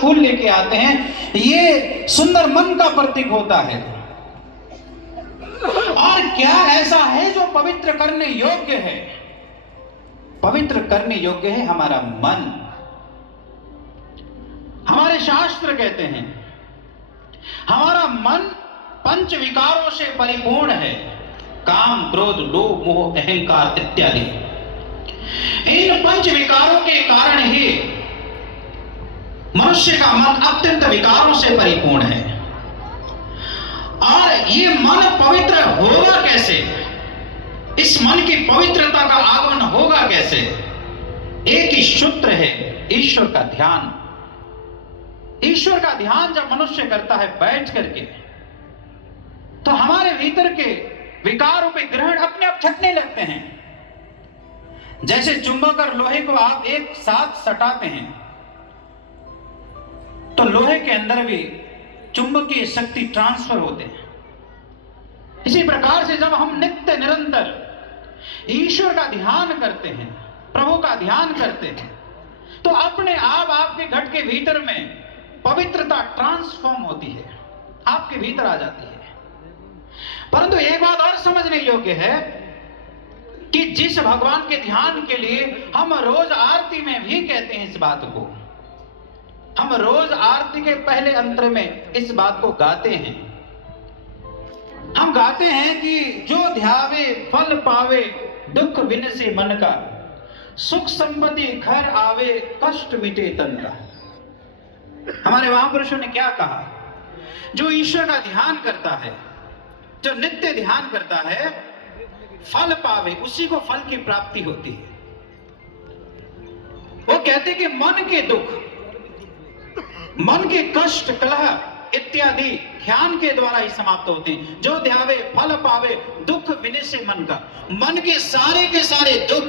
फूल लेके आते हैं, ये सुंदर मन का प्रतीक होता है। और क्या ऐसा है जो पवित्र करने योग्य है? पवित्र करने योग्य है हमारा मन। हमारे शास्त्र कहते हैं हमारा मन पंच विकारों से परिपूर्ण है, काम, क्रोध, लोभ, मोह, अहंकार इत्यादि। इन पंच विकारों के कारण ही मनुष्य का मन अत्यंत विकारों से परिपूर्ण है। और ये मन पवित्र होगा कैसे? इस मन की पवित्रता का आगमन होगा कैसे? एक ही सूत्र है, ईश्वर का ध्यान। ईश्वर का ध्यान जब मनुष्य करता है बैठ करके, तो हमारे भीतर के विकारों पे ग्रहण अपने आप छटने लगते हैं। जैसे चुंबक और लोहे को आप एक साथ सटाते हैं तो लोहे के अंदर भी चुंबकीय शक्ति ट्रांसफर होते हैं। इसी प्रकार से जब हम नित्य निरंतर ईश्वर का ध्यान करते हैं, प्रभु का ध्यान करते हैं, तो अपने आप आपके घट के भीतर में पवित्रता ट्रांसफॉर्म होती है, आपके भीतर आ जाती है। परंतु एक बात और समझने योग्य है कि जिस भगवान के ध्यान के लिए हम रोज आरती में भी कहते हैं इस बात को, हम रोज आरती के पहले अंतर में इस बात को गाते हैं। हम गाते हैं कि जो ध्यावे फल पावे, दुख विनसे मन का, सुख संपत्ति घर आवे, कष्ट मिटे तन का। हमारे महापुरुषों ने क्या कहा? जो ईश्वर का ध्यान करता है, जो नित्य ध्यान करता है, फल पावे, उसी को फल की प्राप्ति होती है। वो कहते कि मन के दुख, मन के कष्ट, कलह इत्यादि ध्यान के द्वारा ही समाप्त होते हैं। जो ध्यावे फल पावे, दुख विनसे मन का, मन के सारे दुख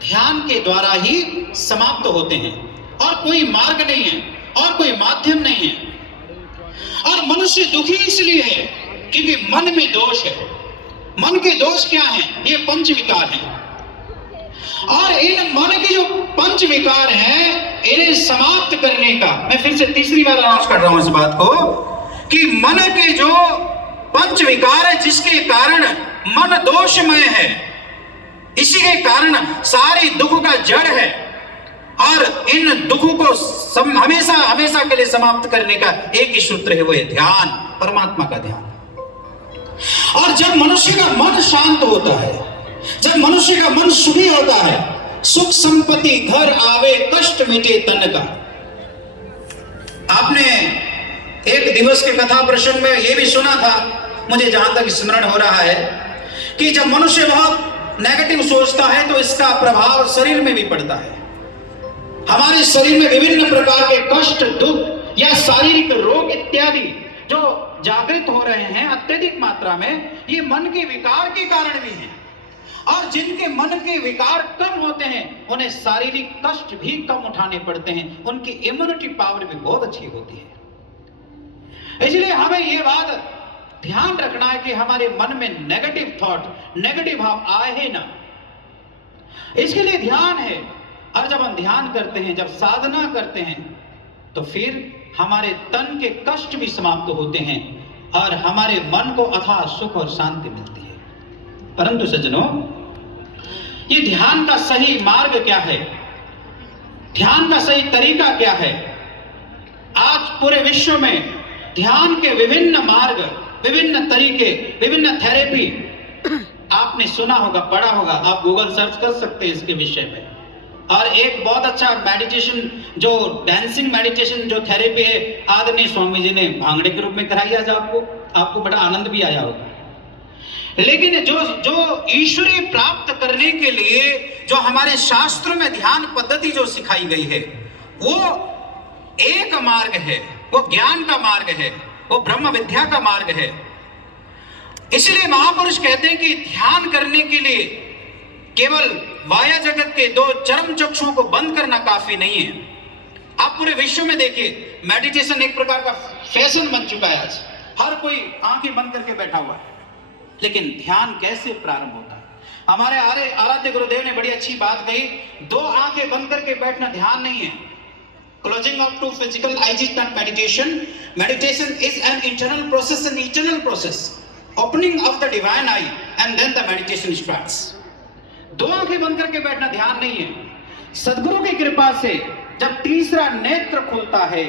ध्यान के द्वारा ही समाप्त होते हैं। और कोई मार्ग नहीं है और कोई माध्यम नहीं है। और मनुष्य दुखी इसलिए है क्योंकि मन में दोष है। मन के दोष क्या हैं? ये पंच विकार हैं। और इन मन के जो पंच विकार हैं, इन्हें समाप्त करने का, मैं फिर से तीसरी बार अनाउंस कर रहा हूं इस बात को, कि मन के जो पंच विकार है, जिसके कारण मन दोषमय है, इसी के कारण सारी दुख का जड़ है। और इन दुखों को हमेशा हमेशा के लिए समाप्त करने का एक ही सूत्र है, वो है ध्यान, परमात्मा का ध्यान। और जब मनुष्य का मन शांत होता है, जब मनुष्य का मन सुखी होता है, सुख संपत्ति घर आवे, कष्ट मिटे तन का। आपने एक दिवस के कथा प्रसंग में यह भी सुना था, मुझे जहां तक स्मरण हो रहा है, कि जब मनुष्य बहुत नेगेटिव सोचता है तो इसका प्रभाव शरीर में भी पड़ता है। हमारे शरीर में विभिन्न प्रकार के कष्ट, दुख या शारीरिक रोग इत्यादि जो जागृत हो रहे हैं अत्यधिक मात्रा में, ये मन के विकार के कारण भी हैं। और जिनके मन के विकार कम होते हैं, उन्हें शारीरिक कष्ट भी कम उठाने पड़ते हैं, उनकी इम्यूनिटी पावर भी बहुत अच्छी होती है। इसलिए हमें यह बात ध्यान रखना है कि हमारे मन में नेगेटिव थॉट, नेगेटिव भाव आए ही ना। इसके लिए ध्यान है। और जब हम ध्यान करते हैं, जब साधना करते हैं, तो फिर हमारे तन के कष्ट भी समाप्त होते हैं और हमारे मन को अथाह सुख और शांति मिलती है। परंतु सज्जनों, ये ध्यान का सही मार्ग क्या है? ध्यान का सही तरीका क्या है? आज पूरे विश्व में ध्यान के विभिन्न मार्ग, विभिन्न तरीके, विभिन्न थेरेपी आपने सुना होगा, पढ़ा होगा। आप गूगल सर्च कर सकते हैं इसके विषय में। और एक बहुत अच्छा मेडिटेशन, जो डांसिंग मेडिटेशन जो थेरेपी है, आदरणीय स्वामी जी ने भांगड़े के रूप में कराई। आज आपको बड़ा आनंद भी आया होगा। लेकिन जो ईश्वरीय प्राप्त करने के लिए जो हमारे शास्त्रों में ध्यान पद्धति जो सिखाई गई है, वो एक मार्ग है, वो ज्ञान का मार्ग है, वो ब्रह्म विद्या का मार्ग है। इसलिए महापुरुष कहते हैं कि ध्यान करने के लिए केवल वाया जगत के दो चरम चक्षुओं को बंद करना काफी नहीं है। आप पूरे विश्व में देखिए, मेडिटेशन एक प्रकार का फैशन बन चुका है। आज हर कोई आंखें बंद करके बैठा हुआ है। लेकिन ध्यान कैसे प्रारंभ होता है? हमारे आराध्य गुरुदेव ने बड़ी अच्छी बात कही, दो आंखें बंद करके बैठना ध्यान नहीं है। closing of to physical eyes is not meditation. Meditation is an internal process, an eternal process. Opening of the divine eye and then the meditation starts. दो आंखें बंद करके बैठना ध्यान नहीं है। सदगुरु की कृपा से जब तीसरा नेत्र खुलता है,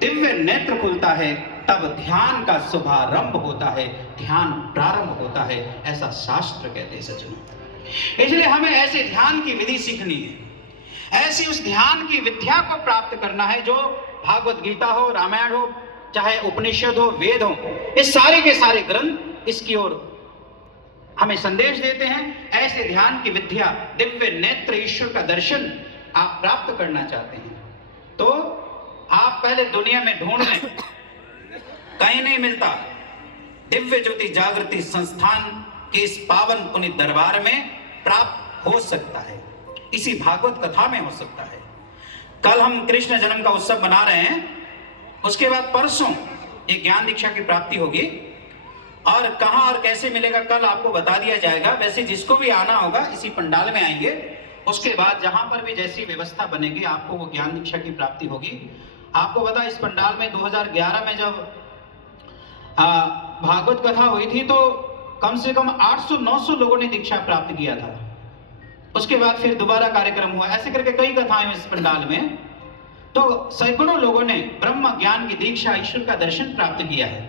दिव्य नेत्र खुलता है, तब ध्यान का शुभारंभ होता है, ध्यान प्रारंभ होता है, ऐसा शास्त्र कहते हैं सज्जनों। इसलिए हमें ऐसे ध्यान की विधि सीखनी है, ऐसी उस ध्यान की विद्या को प्राप्त करना है जो भागवत गीता हो, रामायण हो, चाहे उपनिषद हो, वेद हो, ये सारे के सारे ग्रंथ इसकी ओर हमें संदेश देते हैं। ऐसे ध्यान की विद्या, दिव्य नेत्र, ईश्वर का दर्शन आप प्राप्त करना चाहते हैं तो आप पहले दुनिया में ढूंढ लें, कहीं नहीं मिलता। दिव्य ज्योति जागृति संस्थान के इस पावन पुनीत दरबार में प्राप्त हो सकता है, इसी भागवत कथा में हो सकता है। कल हम कृष्ण जन्म का उत्सव मना रहे हैं, उसके बाद परसों एक ज्ञान दीक्षा की प्राप्ति होगी और कहां और कैसे मिलेगा कल आपको बता दिया जाएगा। वैसे जिसको भी आना होगा इसी पंडाल में आएंगे, उसके बाद जहां पर भी जैसी व्यवस्था बनेगी आपको वो ज्ञान दीक्षा की प्राप्ति होगी। आपको पता इस पंडाल में 2011 में जब भागवत कथा हुई थी तो कम से कम 800-900 लोगों ने दीक्षा प्राप्त किया था। उसके बाद फिर दोबारा कार्यक्रम हुआ, ऐसे करके कई कथाएं इस पंडाल में, तो सैकड़ों लोगों ने ब्रह्म ज्ञान की दीक्षा, ईश्वर का दर्शन प्राप्त किया है।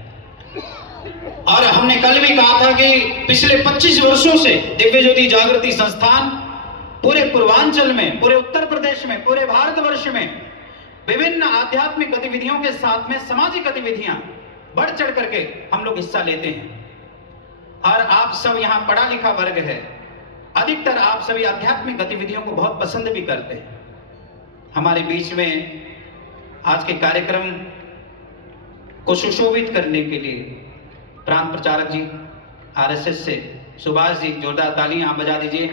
और हमने कल भी कहा था कि पिछले 25 वर्षों से दिव्य ज्योति जागृति संस्थान पूरे पूर्वांचल में, पूरे उत्तर प्रदेश में, पूरे भारतवर्ष में विभिन्न आध्यात्मिक गतिविधियों के साथ में सामाजिक गतिविधियां बढ़ चढ़ करके हम लोग हिस्सा लेते हैं। और आप सब यहाँ पढ़ा लिखा वर्ग है, अधिकतर आप सभी आध्यात्मिक गतिविधियों को बहुत पसंद भी करते हैं। हमारे बीच में आज के कार्यक्रम को सुशोभित करने के लिए प्रांत प्रचारक जी आरएसएस से सुभाष जी, जोरदार तालियां आप बजा दीजिए।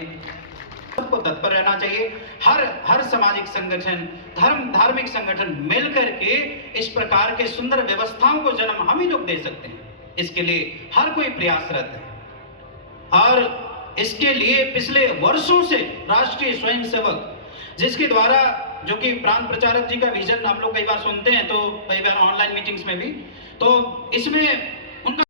सबको तत्पर रहना चाहिए। हर सामाजिक संगठन, धार्मिक संगठन मिलकर के इस प्रकार के सुंदर व्यवस्थाओं को जन्म हम ही लोग दे सकते हैं। इसके लिए हर कोई प्रयासरत है और इसके लिए पिछले वर्षों से राष्ट्रीय स्वयंसेवक, जिसके द्वारा, जो कि प्रांत प्रचारक जी का विजन हम लोग कई बार सुनते हैं, तो कई बार ऑनलाइन मीटिंग्स में भी, तो इसमें उनका